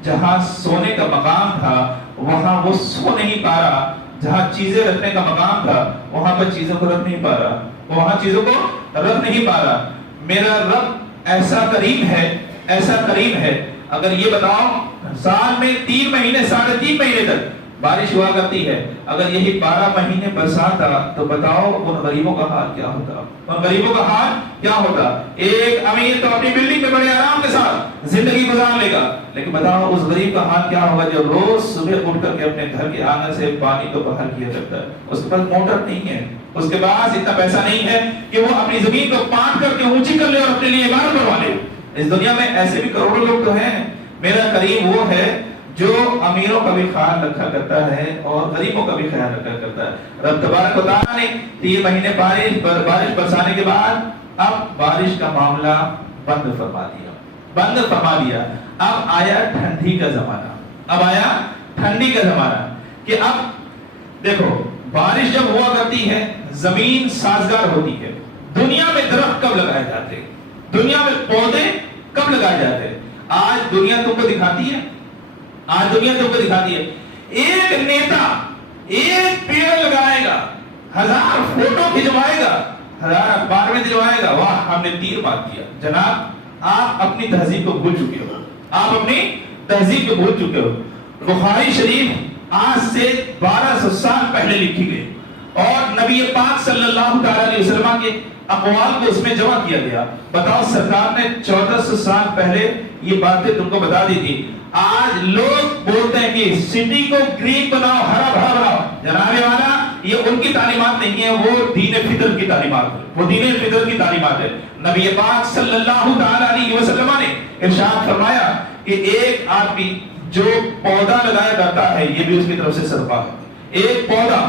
جہاں سونے کا مقام تھا وہاں وہ سو نہیں پا رہا، جہاں چیزیں رکھنے کا مقام تھا وہاں پر چیزوں کو رکھ نہیں پا رہا، وہاں چیزوں کو رکھ نہیں پا رہا۔ میرا رب ایسا کریم ہے، ایسا کریم ہے۔ اگر یہ بتاؤ سال میں 3 مہینے 3.5 مہینے تک بارش ہوا کرتی ہے، اگر یہی 12 مہینے برسات تھا تو بتاؤ ان غریبوں کا حال کیا ہوتا، ان غریبوں کا حال کیا ہوتا۔ ایک امیر تو اپنی بلڈنگ میں بڑے آرام کے ساتھ زندگی گزار لے گا، لیکن بتاؤ اس غریب کا حال کیا ہوگا جو روز صبح اٹھ کر کے اپنے گھر کے آنگن سے پانی تو باہر کیا کرتا ہے، اس کے پاس موٹر نہیں ہے، اس کے پاس اتنا پیسہ نہیں ہے کہ وہ اپنی زمین کو پاٹ کر کے اونچی کر لے اور اپنے لیے عمارت بنوا لے۔ اس دنیا میں ایسے بھی کروڑوں لوگ تو ہیں۔ میرا کریم وہ ہے جو امیروں کا بھی خیال رکھا کرتا ہے اور غریبوں کا بھی خیال رکھا کرتا ہے۔ رب تبارک و تعالیٰ نے 3 مہینے بارش برسانے کے بعد اب بارش کا معاملہ بند فرما دیا۔ اب آیا ٹھنڈی کا زمانہ، اب آیا ٹھنڈی کا زمانہ کہ اب دیکھو بارش جب ہوا کرتی ہے زمین سازگار ہوتی ہے۔ دنیا میں درخت کب لگائے جاتے ہیں؟ دنیا میں پودے کب لگائے جاتے ہیں؟ آج دنیا تم کو دکھاتی ہے، آج دنیا تم کو دکھاتی ہے ایک نیتا ایک پیڑ لگائے گا، 1000 فوٹو کھنچوائے گا، 1000 اخبار میں دلوائے گا، واہ ہم نے تیر مار دیا۔ جناب آپ اپنی تہذیب کو بھول چکے ہو، آپ اپنی تہذیب کو بھول چکے ہو۔ بخاری شریف آج سے 1200 سال پہلے لکھی گئی اور نبی پاک صلی اللہ علیہ وسلم کے اقوال کو اس میں جمع کیا گیا۔ بتاؤ سرکار نے 1400 سال پہلے یہ باتیں تم کو بتا دی تھی۔ آج لوگ بولتے ہیں کہ سٹی کو گرین بناؤ، ہرا بھرا بناؤ۔ جناب والا یہ ان کی تعلیمات نہیں ہے، وہ دین فطر کی تعلیمات ہے، وہ دین فطر کی تعلیمات ہے۔ نبی پاک صلی اللہ علیہ وسلم نے ارشاد فرمایا کہ ایک آدمی جو پودا لگایا کرتا ہے یہ بھی اس کی طرف سے صدقہ ہے۔ ایک پودا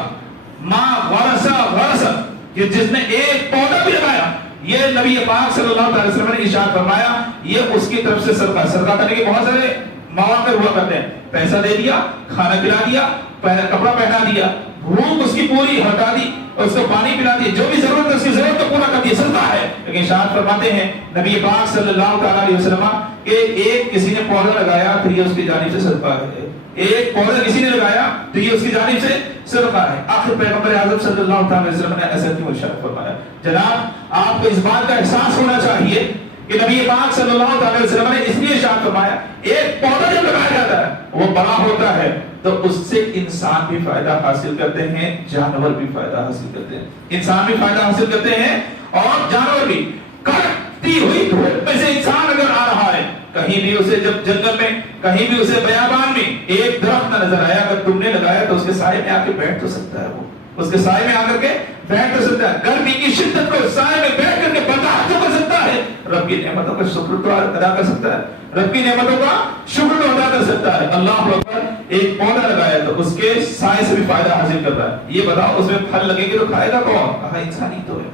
ما غرسہ کہ جس نے ایک پودا بھی لگایا، یہ نبی پاک صلی اللہ علیہ وسلم نے ارشاد فرمایا یہ اس کی طرف سے صدقہ۔ صدقہ کرنے کے بہت سارے مواقع ہوا کرتے ہیں، پیسہ دے دیا، کھانا کھلا دیا، کپڑا پہنا دیا، بھوک اس کی پوری ہٹا دی، اس کو پانی پلا دیا، جو بھی ضرورت ہے اس کی ضرورت کو پورا کر دیا، صدقہ ہے۔ لیکن ارشاد فرماتے ہیں نبی پاک صلی اللہ علیہ وسلم کہ ایک کسی نے پودا لگایا تو یہ اس کی جانب سے صدقہ ہے، ایک پودا کسی نے لگایا تو یہ اس کی جانب سے صدقہ ہے۔ آخر پیغمبر اعظم صلی اللہ علیہ وسلم نے ایسا کیوں ارشاد فرمایا؟ جناب آپ کو اس بات کا احساس ہونا چاہیے کہ نبی پاک صلی اللہ علیہ وسلم نے اس لیے ارشاد فرمایا ایک پودا جب لگایا جاتا ہے وہ بڑا ہوتا ہے تو اس سے انسان بھی فائدہ حاصل کرتے ہیں، جانور بھی فائدہ حاصل کرتے ہیں، انسان بھی فائدہ حاصل کرتے ہیں اور جانور بھی۔ کڑکتی ہوئی دھوپ میں سے انسان اگر آ رہا ہے، کہیں بھی اسے جب جنگل میں، کہیں بھی اسے بیابان میں ایک درخت نہ نظر آیا، اگر تم نے لگایا تو اس کے سائے میں آ کے بیٹھ تو سکتا ہے وہ، اس کے سائے میں آ کر کے بیٹھ کر سکتا ہے، گرمی کی شدت کو سائے میں بیٹھ کر کے برداشت کر سکتا ہے، رب کی نعمتوں کا شکر تو ادا کر سکتا ہے، رب کی نعمتوں کا شکر تو ادا کر سکتا ہے۔ اللہ اکبر، ایک پودا لگایا تو اس کے سائے سے بھی فائدہ حاصل کر رہا ہے۔ یہ بتاؤ اس میں پھل لگیں گے تو کھائے گا کون؟ کہا انسان ہی تو ہے۔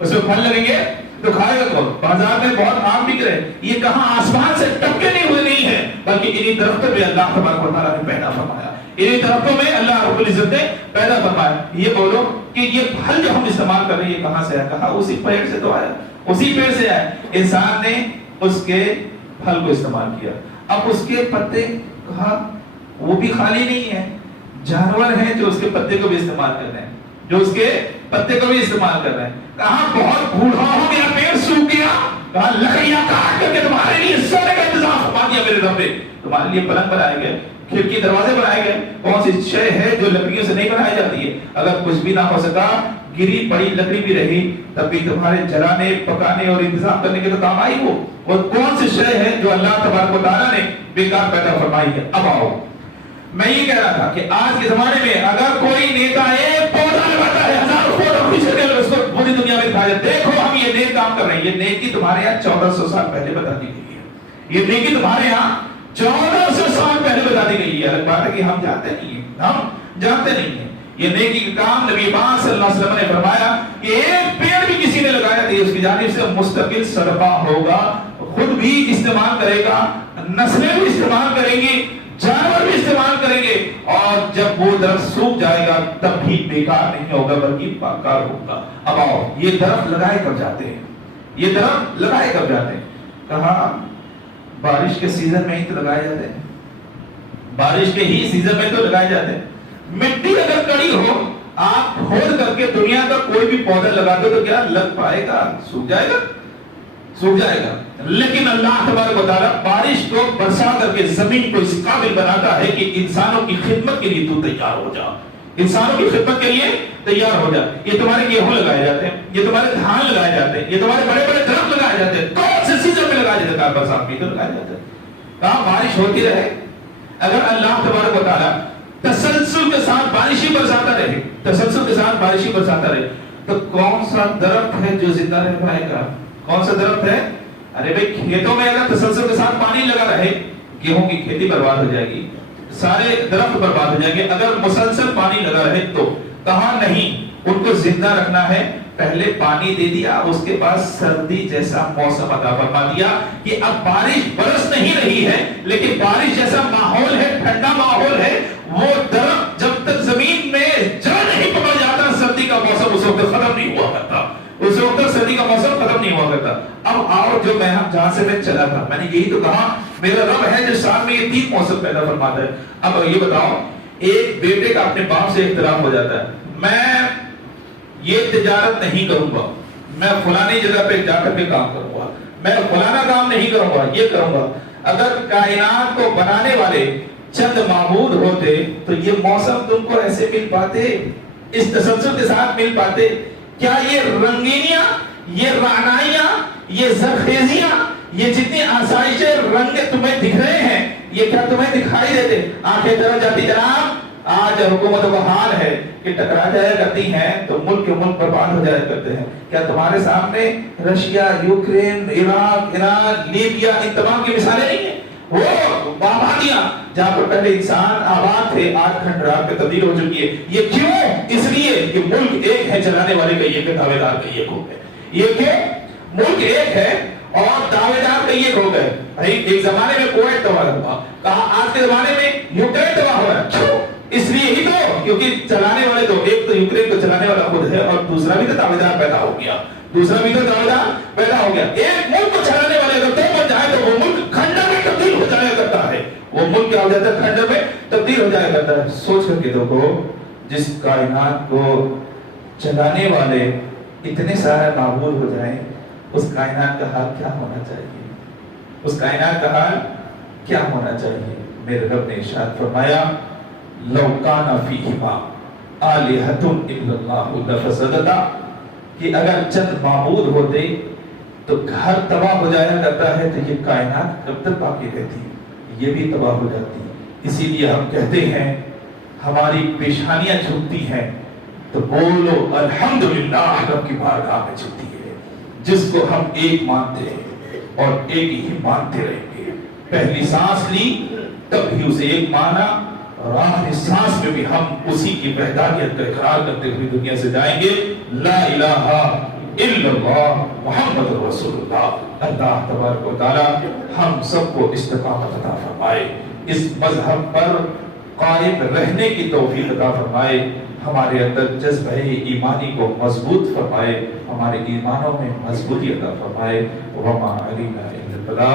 اس میں پھل لگیں گے تو کھائے گا کون؟ بازار میں بہت آم بک رہے، یہ کہاں آسمان سے ٹپکے نہیں ہوئے نہیں ہے، بلکہ انہی درختوں میں اللہ تبارک و تعالیٰ نے پیدا فرمایا، انہی درختوں میں اللہ رب العزت نے پیدا فرمایا۔ یہ بولو کہ یہ پھل جو ہم استعمال کر رہے ہیں یہ کہاں سے آیا؟ کہا اسی پیڑ سے تو آیا، اسی پیڑ سے آیا۔ انسان نے اس کے پھل کو استعمال کیا، اب اس کے پتے کہا وہ بھی خالی نہیں ہے، جانور ہیں جو اس کے پتے کو بھی استعمال کر رہے ہیں، جو اس کے پتے کو بھی استعمال کر رہے ہیں۔ کہا بہت بوڑھا ہو گیا، پیڑ سوکھ گیا، کہا لکڑیاں کاٹ کر کے تمہارے لیے سونے کا انتظام فرما دیا میرے رب نے، تمہارے لیے پلنگ بنائے گئے، کھڑکی دروازے بنائے گئے۔ کون سی شے ہے جو لکڑیوں سے نہیں بنائی جاتی ہے؟ اگر کچھ بھی نہ ہو سکا، گری پڑی لکڑی بھی رہی، تب بھی تمہارے جلانے پکانے اور انتظام کرنے کے تو کام آئی وہ کون سی شے ہے جو اللہ تبارک و تعالیٰ نے بیکار پیدا فرمائی ہے؟ اب آؤ، میں یہ کہہ رہا تھا کہ آج کے زمانے میں اگر کوئی نیتا ایک پودا لگاتا ہے، 1000 فوٹو کھینچ کے اس کو پوری دنیا میں دکھایا، دیکھو ہم یہ نیک کام کر رہے ہیں۔ یہ نیکی تمہارے یہاں 1400 سال پہلے بتا دی گئی ہے، یہ نیکی تمہارے یہاں 1400 سال پہلے بتا دی گئی ہے۔ الگ بات ہے کہ ہم جانتے نہیں ہیں، ہم جانتے نہیں ہیں یہ نیکی کا کام نبی پاک صلی اللہ علیہ وسلم نے فرمایا کہ ایک پیڑ بھی کسی نے لگایا تو اس کی جانب سے مستقل صدقہ ہوگا، خود بھی استعمال کرے گا، نسلیں بھی استعمال کریں گی، جانور بھی استعمال کریں گے، اور جب وہ درخت سوکھ جائے گا تب بھی بیکار نہیں ہوگا بلکہ پاکار ہوگا۔ اب آؤ، یہ درخت لگائے کب جاتے ہیں؟ یہ درخت لگائے کب جاتے ہیں؟ کہا بارش کے سیزن میں ہی تو لگائے جاتے ہیں، بارش کے ہی سیزن میں تو لگائے جاتے ہیں۔ مٹی اگر کڑی ہو، آپ کھود کر کے دنیا کا کوئی بھی پودا لگا دو تو کیا لگ پائے گا؟ سوکھ جائے گا، سوکھ جائے گا۔ لیکن اللہ تبارک و تعالیٰ بارش کو برسا کر کے زمین کو اس قابل بناتا ہے کہ انسانوں کی خدمت کے لیے تو تیار ہو جا، انسانوں کی خدمت کے لیے تیار ہو جا۔ یہ تمہارے گیہوں لگائے جاتے ہیں، یہ تمہارے دھان لگائے جاتے ہیں، یہ تمہارے بڑے بڑے درخت لگائے جاتے ہیں، کون سے سیزن میں لگائے جاتے ہیں؟ برسات میں تو لگائے جاتے ہیں۔ کہاں بارش ہوتی رہے، اگر اللہ تبارک و تعالیٰ تسلسل کے ساتھ بارشی برساتا رہے، تسلسل کے ساتھ بارشی برساتا رہے، تو کون سا درخت ہے جو زندہ رہ پائے گا؟ کون سا درخت ہے؟ ارے بھائی کھیتوں میں اگر تسلسل کے ساتھ پانی لگا رہے، گیہوں کی کھیتی برباد ہو جائے گی، سارے درخت برباد ہو جائیں گے۔ اگر مسلسل پانی لگا رہے تو کہاں نہیں، ان کو زندہ رکھنا ہے، پہلے پانی دے دیا، اس کے بعد سردی جیسا موسم عطا فرما دیا کہ اب بارش برس نہیں رہی ہے لیکن بارش جیسا ماحول ہے، ٹھنڈا ماحول ہے۔ وہ درخت جب تک زمین میں جڑ نہیں پکڑ جاتا، سردی کا موسم اس وقت ختم نہیں ہوا کرتا، اس وقت سردی کا موسم ختم نہیں ہوا کرتا۔ اب آؤ، جو میں جہاں سے میں چلا تھا، میں نے یہی تو کہا میرا رب ہے جو سال میں یہ 3 موسم پیدا فرماتا ہے۔ اب یہ بتاؤ، ایک بیٹے کا اپنے باپ سے اختلاف ہو جاتا ہے، میں یہ تجارت نہیں کروں گا، میں فلانی جگہ پہ جا کر کے کام کروں گا، میں فلانا کام نہیں کروں گا، یہ کروں گا۔ اگر کائنات کو بنانے والے چند معبود ہوتے تو یہ موسم تم کو ایسے مل پاتے، اس تسلسل کے ساتھ مل پاتے؟ کیا یہ رنگینیاں، یہ رعنائیاں، یہ زرخیزیاں، یہ جتنی آسائشیں رنگ تمہیں دکھ رہے ہیں، یہ کیا تمہیں دکھائی دیتے؟ آنکھیں طرف جاتی جناب، آج حکومتوں کا حال ہے کہ ٹکرا جایا کرتی ہیں تو ملک کے ملک برباد ہو جایا کرتے ہیں۔ کیا تمہارے سامنے Russia, Ukraine, Iraq, Iran, Libya, ان تمام کی مثالیں نہیں ہیں؟ وہ آبادیاں جہاں پر پہلے انسان آباد تھے آج کھنڈرات پہ تبدیل ہو چکی ہے۔ یہ کیوں؟ اس لیے کہ ملک ایک ہے، چلانے والے کا ایک ہے، دعوے دار کا ایک ہو گئے۔ یہ کہ ملک ایک ہے اور دعوے دار کا ایک ہو گئے۔ ایک زمانے میں کویت تباہ ہوا، کہا آج کے زمانے میں یوکرین تباہ ہو رہا ہے۔ کیوں؟ اس لیے ہی تو کیونکہ چلانے والے تو ایک تو یوکرین کو چلانے والا خود ہے اور دوسرا بھی تو دعوے دار پیدا ہو گیا، دوسرا بھی تو دعوے دار پیدا ہو گیا۔ ایک ملک کو چلانے والے اگر دو بن جائے تو وہ ملک کھنڈر میں تبدیل ہو جایا کرتا ہے، وہ ملک کیا ہو جاتا ہے؟ کھنڈر میں تبدیل ہو جایا کرتا ہے۔ سوچ کر کے دیکھو، جس کائنات کو چلانے والے اتنے سارے معبود ہو جائیں، اس کائنات کا حال کیا ہونا چاہیے؟ اس کائنات کا حال کیا ہونا چاہیے؟ میرے رب نے ارشاد فرمایا لو کان فیہما آلہۃ الا اللہ لفسدتا، کہ اگر چند معبود ہوتے تو گھر تباہ ہو جایا کرتا ہے تو یہ کائنات کب تک باقی رہتی، یہ بھی تباہ ہو جاتی۔ اسی لیے ہم کہتے ہیں ہماری پیشانیاں جھکتی ہیں تو بولو الحمدللہ رب کی بارگاہ میں جھکتی ہے، جس کو ہم ایک مانتے ہیں اور ایک ہی مانتے رہیں گے۔ پہلی سانس لی تب بھی اسے ایک مانا، اور آخری سانس میں بھی ہم اسی کی وحدانیت کا اقرار کرتے ہوئے دنیا سے جائیں گے۔ لا الہ الا اللہ محمد رسول اللہ۔ اللہ تبارک و تعالی ہم سب کو استقامت عطا فرمائے، اس مذہب پر قائم رہنے کی توفیق عطا فرمائے، ہمارے اندر جذبہ ایمانی کو مضبوط فرمائے، ہمارے ایمانوں میں مضبوطی عطا فرمائے۔ وما علینا الا البلاغ۔